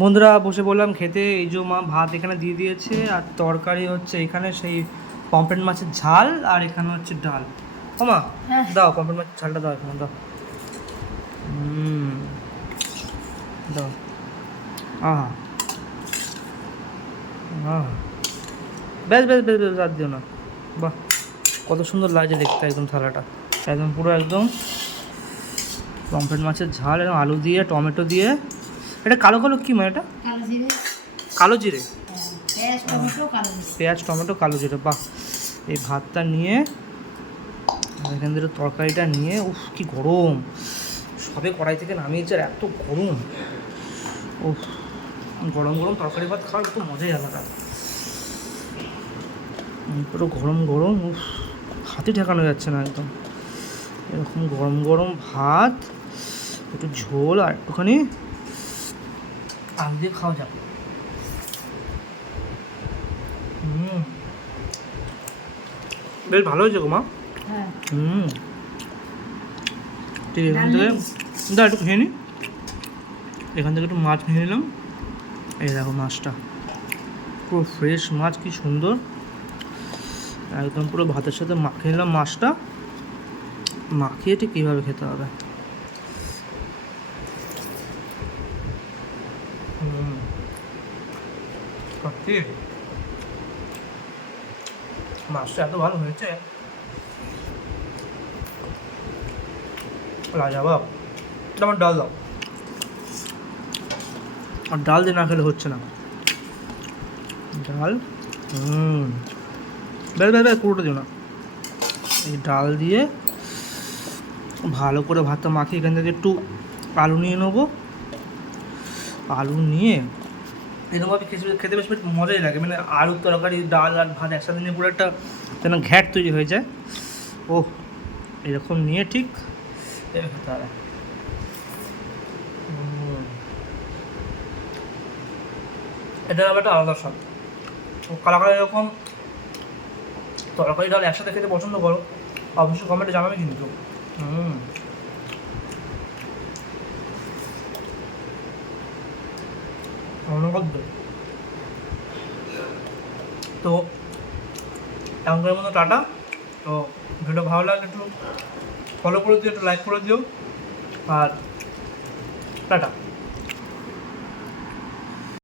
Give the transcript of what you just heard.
বন্ধুরা বসে বললাম খেতে। এই যে মা ভাত এখানে দিয়ে দিয়েছে, আর তরকারি হচ্ছে এখানে সেই পমফ্রেট মাছের ঝাল, আর এখানে হচ্ছে ডাল। ও মা, হ্যাঁ। দাও পমফ্রেট মাছের ঝালটা দাও এখানে দাও। দাও। আহা আহা, বেশ বেশ বেশ বেশ, রাত দিও না। বাহ, কত সুন্দর লাগছে দেখতে একদম থালাটা, একদম পুরো একদম পমফ্রেট মাছের ঝাল, এবং আলু দিয়ে টমেটো দিয়ে। এটা কালো কালো কী মানে এটা? কালো জিরে, কালো জিরে, পেঁয়াজ টমেটো কালো জিরে। পেঁয়াজ টমেটো কালো জিরে। বাহ, এই ভাতটা নিয়ে এখান থেকে তরকারিটা নিয়ে, উফ কি গরম! সবে কড়াই থেকে নামিয়েছে আর এত গরম। উফ, গরম গরম তরকারি ভাত খাওয়ার একটু মজাই আলাদা। পুরো গরম গরম, উফ, হাতে ঠেকানো যাচ্ছে না একদম। এরকম গরম গরম ভাত, একটু ঝোল আর একটুখানি আলু দিয়ে খাওয়া যাবে। বেশ ভালো হয়েছে গো মা। হ্যাঁ। ঠিক, এখান থেকে দা একটু খেয়ে নিই। এখান থেকে একটু মাছ ভেঙে নিলাম। এই দেখো মাছটা, পুরো ফ্রেশ মাছ, কি সুন্দর একদম। পুরো ভাতের সাথে মাখিয়ে নিলাম মাছটা। মাখিয়ে ঠিক কীভাবে খেতে হবে। সত্যি মাছটা এত ভালো হয়েছে, লাজবাব। আমার ডাল দাও, আর ডাল দিয়ে না খেলে হচ্ছে না। ডাল, বেশ বেশ বেশ, পুরোটা দিও না। এই ডাল দিয়ে ভালো করে ভাতটা মাখিয়ে এখান থেকে একটু আলু নিয়ে নেবো। আলু নিয়ে এরকমভাবে খেতে বেশ বেশ মজাই লাগে। মানে আলুর তরকারি, ডাল আর ভাত একসাথে নিয়ে পুরো একটা যেন ঘ্যাট তৈরি হয়ে যায়। ও, এরকম নিয়ে ঠিক খেতে হবে। এটা আবার একটা আলাদা স্বাদ। কালা কালা এরকম তরকারি ডাল একসাথে খেতে পছন্দ করো, অবশ্যই কমেন্টে জানাবে কিন্তু। অনবদ্য। তো এখনকার মতো টাটা। তো ভিডিও ভালো লাগলে একটু ফলো করে দিও, একটু লাইক করে দিও, আর টাটা।